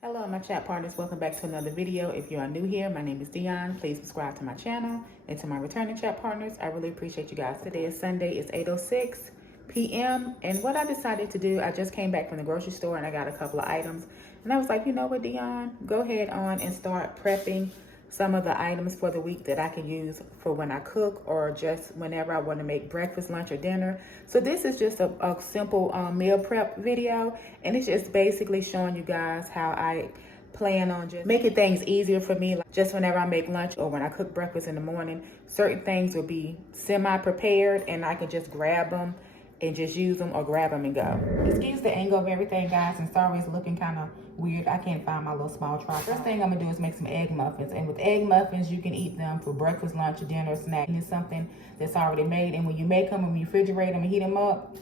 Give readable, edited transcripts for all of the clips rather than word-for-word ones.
Hello, my chat partners. Welcome back to another video. If you are new here, my name is Dionne. Please subscribe to my channel. And to my returning chat partners, I really appreciate you guys. Today is Sunday. It's 8:06 p.m. And what I decided to do, I just came back from the grocery store and I got a couple of items. And I was like, you know what, Dionne? Go ahead on and start prepping some of the items for the week that I can use for when I cook or just whenever I want to make breakfast, lunch, or dinner. So this is just a simple meal prep video, and it's just basically showing you guys how I plan on just making things easier for me. Like just whenever I make lunch or when I cook breakfast in the morning, certain things will be semi-prepared and I can just grab them and just use them or grab them and go. Excuse the angle of everything, guys, and sorry it's looking kind of weird. I can't find my little small tripod. First thing I'm gonna do is make some egg muffins, and with egg muffins you can eat them for breakfast, lunch, dinner, snack. And it's something that's already made, and when you make them and refrigerate them and heat them up,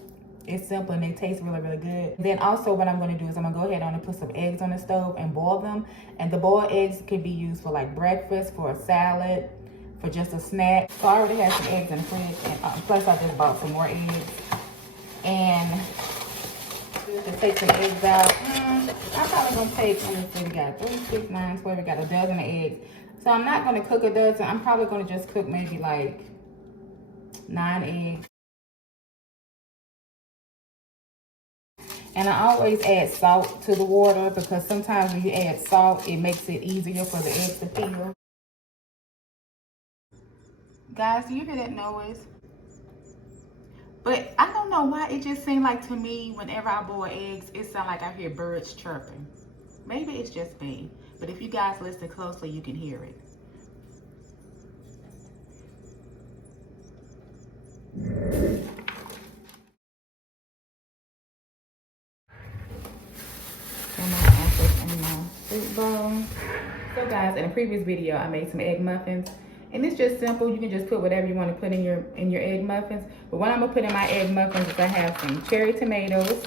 it's simple and they taste really, really good. Then also what I'm gonna do is I'm gonna go ahead on and put some eggs on the stove and boil them. And the boiled eggs can be used for like breakfast, for a salad, for just a snack. So I already have some eggs in the fridge, and plus I just bought some more eggs. And to take some eggs out. I'm probably gonna take, let me see, we got 3, 6, 9, 12, we got a dozen of eggs. So I'm not gonna cook a dozen. I'm probably gonna just cook maybe like 9 eggs. And I always add salt to the water because sometimes when you add salt, it makes it easier for the eggs to peel. Guys, do you hear that noise? But I don't know why it just seemed like to me whenever I boil eggs, it sounds like I hear birds chirping. Maybe it's just me, but if you guys listen closely, you can hear it. So guys, in a previous video, I made some egg muffins. And it's just simple. You can just put whatever you want to put in your egg muffins. But what I'm gonna put in my egg muffins is I have some cherry tomatoes.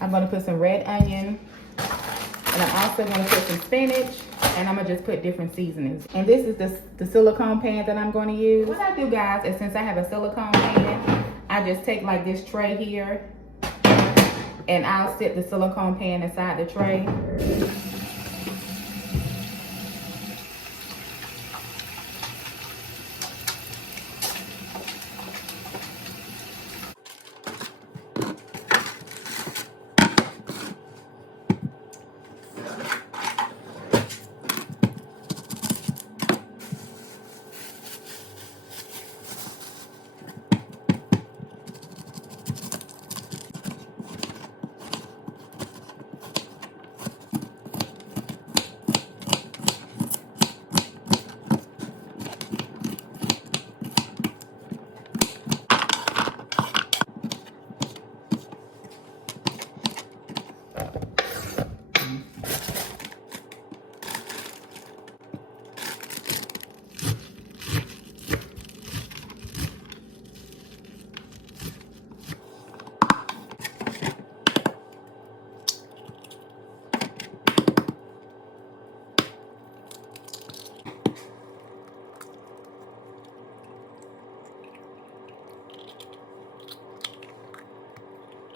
I'm gonna put some red onion. And I'm also gonna put some spinach. And I'm gonna just put different seasonings. And this is the silicone pan that I'm gonna use. What I do, guys, is since I have a silicone pan, I just take like this tray here. And I'll set the silicone pan inside the tray.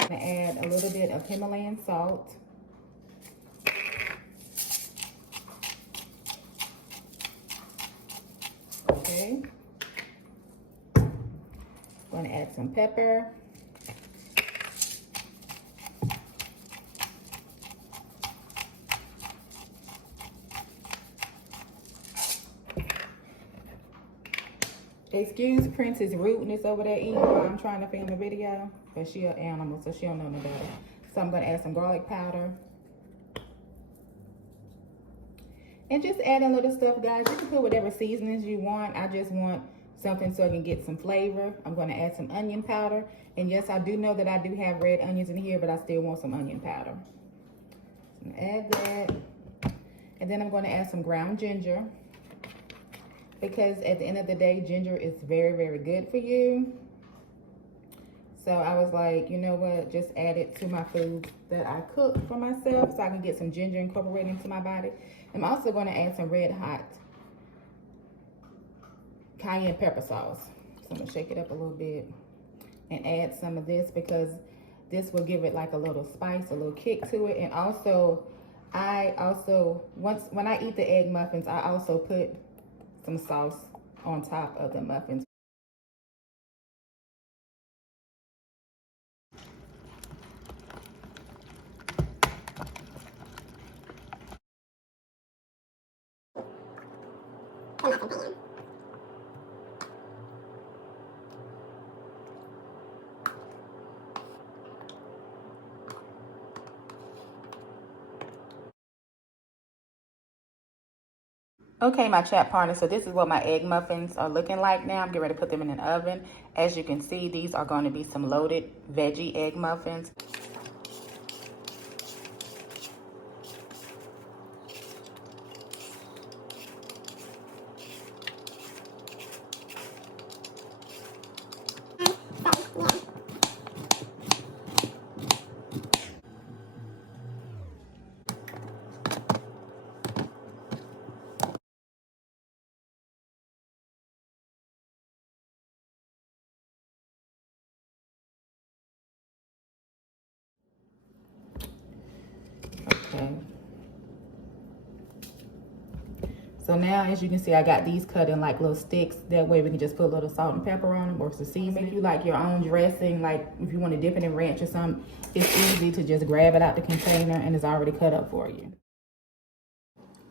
I'm gonna add a little bit of Himalayan salt. Okay. Gonna add some pepper. Excuse Princess rudeness over there eating while I'm trying to film a video, but she an animal, so she don't know no better. So I'm gonna add some garlic powder. And just add a little stuff, guys. You can put whatever seasonings you want. I just want something so I can get some flavor. I'm gonna add some onion powder. And yes, I do know that I do have red onions in here, but I still want some onion powder. So I'm gonna add that. And then I'm gonna add some ground ginger, because at the end of the day, ginger is very, very good for you. So I was like, you know what, just add it to my foods that I cook for myself so I can get some ginger incorporated into my body. I'm also gonna add some red hot cayenne pepper sauce. So I'm gonna shake it up a little bit and add some of this because This will give it like a little spice, a little kick to it. And also, when I eat the egg muffins, I also put some sauce on top of the muffins. Okay, my chat partner, so this is what my egg muffins are looking like now. I'm getting ready to put them in an oven. As you can see, these are going to be some loaded veggie egg muffins. Okay. So now, as you can see, I got these cut in like little sticks. That way we can just put a little salt and pepper on them or some seasoning. If you like your own dressing, like if you want to dip it in ranch or something, it's easy to just grab it out the container and it's already cut up for you.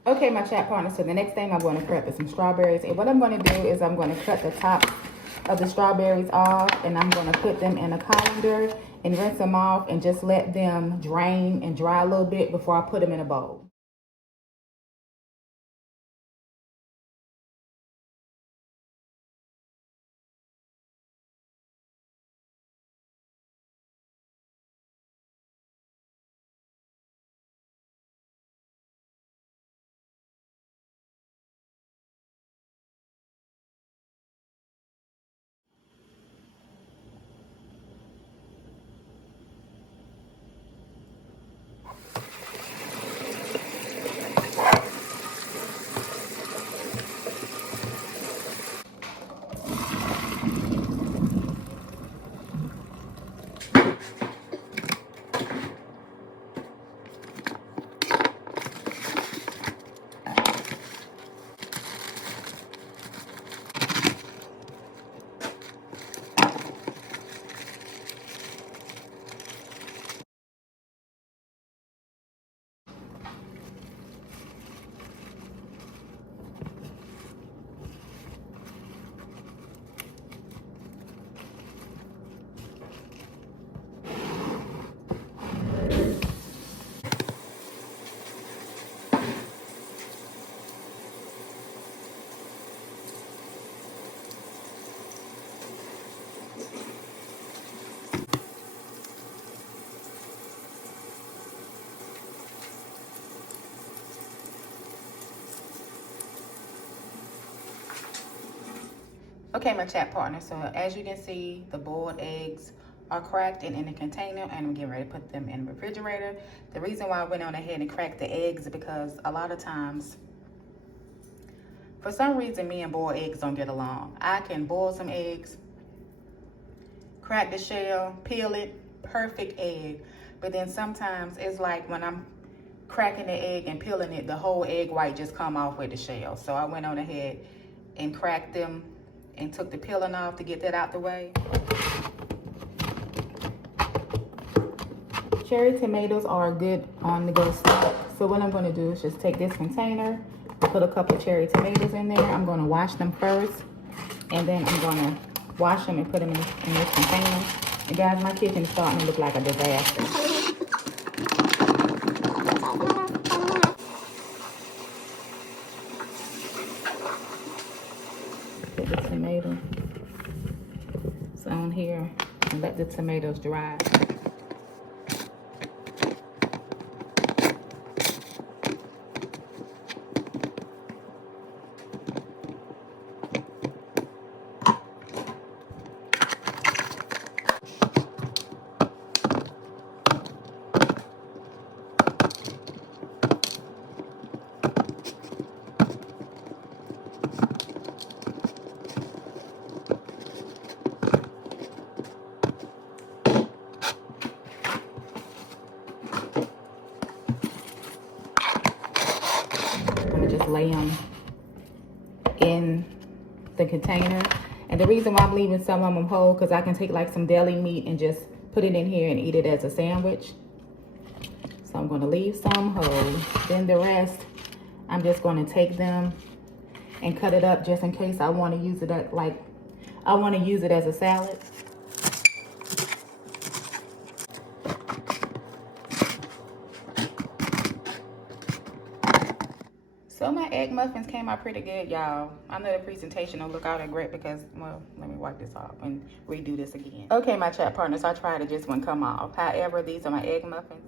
Okay, my chat partner, so the next thing I'm going to prep is some strawberries. And what I'm going to do is I'm going to cut the top of the strawberries off and I'm going to put them in a colander and rinse them off and just let them drain and dry a little bit before I put them in a bowl. Okay, my chat partner, so as you can see, the boiled eggs are cracked and in a container and I'm getting ready to put them in the refrigerator. The reason why I went on ahead and cracked the eggs is because a lot of times, for some reason, me and boiled eggs don't get along. I can boil some eggs, crack the shell, peel it, perfect egg. But then sometimes it's like when I'm cracking the egg and peeling it, the whole egg white just come off with the shell. So I went on ahead and cracked them and took the peeling off to get that out the way. Cherry tomatoes are a good on-the-go snack. So what I'm going to do is just take this container, put a couple of cherry tomatoes in there. I'm going to wash them first, and then I'm going to wash them and put them in this container. And guys, my kitchen is starting to look like a disaster. Put the tomato on here and let the tomatoes dry. container. And the reason why I'm leaving some of them whole, because I can take like some deli meat and just put it in here and eat it as a sandwich. So I'm going to leave some whole. Then the rest, I'm just going to take them and cut it up just in case I want to use it as a salad. So my egg muffins came out pretty good, y'all. I know the presentation don't look all that great because, well, let me wipe this off and redo this again. Okay, my chat partners, I tried it, just wouldn't come off. However, these are my egg muffins.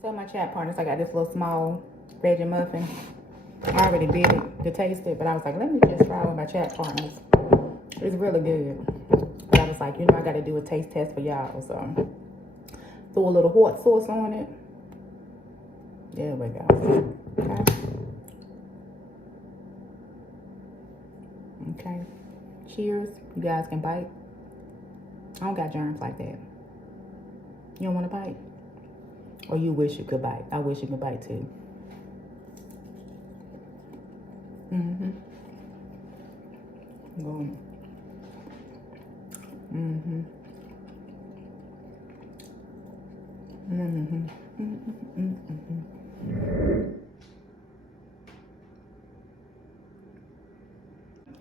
So my chat partners, I got this little small veggie muffin. I already did it to taste it, but I was like, let me just try with my chat partners. It's really good. But I was like, you know, I got to do a taste test for y'all. So throw a little hot sauce on it. There we go. Okay. Okay. Cheers. You guys can bite. I don't got germs like that. You don't want to bite? Or you wish you could bite? I wish you could bite too. Going.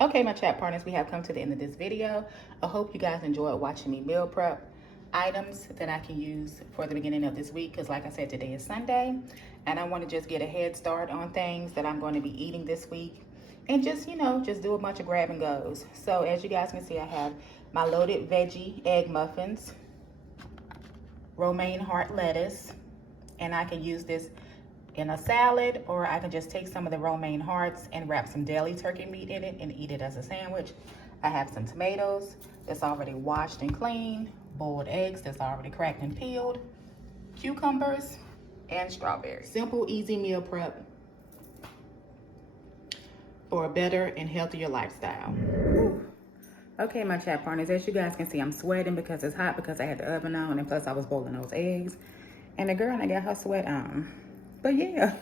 Okay, my chat partners, we have come to the end of this video. I hope you guys enjoyed watching me meal prep items that I can use for the beginning of this week, because like I said, today is Sunday and I want to just get a head start on things that I'm going to be eating this week and just, you know, just do a bunch of grab and goes. So as you guys can see, I have my loaded veggie egg muffins, romaine heart lettuce, and I can use this in a salad, or I can just take some of the romaine hearts and wrap some deli turkey meat in it and eat it as a sandwich. I have some tomatoes that's already washed and cleaned, boiled eggs that's already cracked and peeled, cucumbers, and strawberries. Simple, easy meal prep for a better and healthier lifestyle. Whew. Okay, my chat partners, as you guys can see, I'm sweating because it's hot, because I had the oven on, and plus I was boiling those eggs. And the girl, I got her sweat on. But yeah,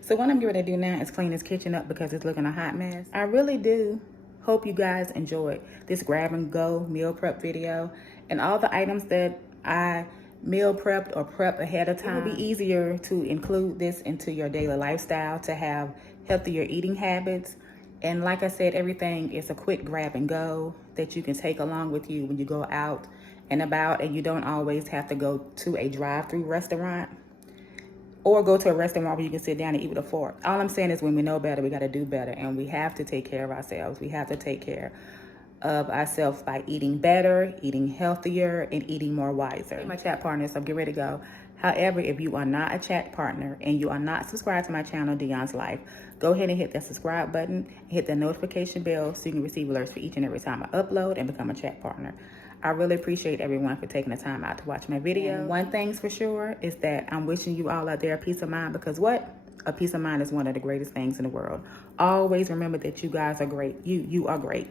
so what I'm going to do now is clean this kitchen up because it's looking a hot mess. I really do hope you guys enjoyed this grab and go meal prep video, and all the items that I meal prepped or prep ahead of time. It will be easier to include this into your daily lifestyle to have healthier eating habits. And like I said, everything is a quick grab and go that you can take along with you when you go out and about, and you don't always have to go to a drive-through restaurant or go to a restaurant where you can sit down and eat with a fork. All I'm saying is, when we know better, we got to do better, and we have to take care of ourselves. We have to take care of ourselves by eating better, eating healthier, and eating more wiser. My chat partners, so get ready to go. However, if you are not a chat partner and you are not subscribed to my channel, Dionne's Life, go ahead and hit that subscribe button and hit the notification bell so you can receive alerts for each and every time I upload and become a chat partner. I really appreciate everyone for taking the time out to watch my video. And one thing's for sure is that I'm wishing you all out there a peace of mind, because what? A peace of mind is one of the greatest things in the world. Always remember that you guys are great. You are great.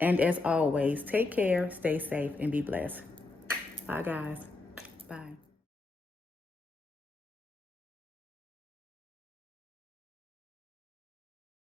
And as always, take care, stay safe, and be blessed. Bye, guys. Bye.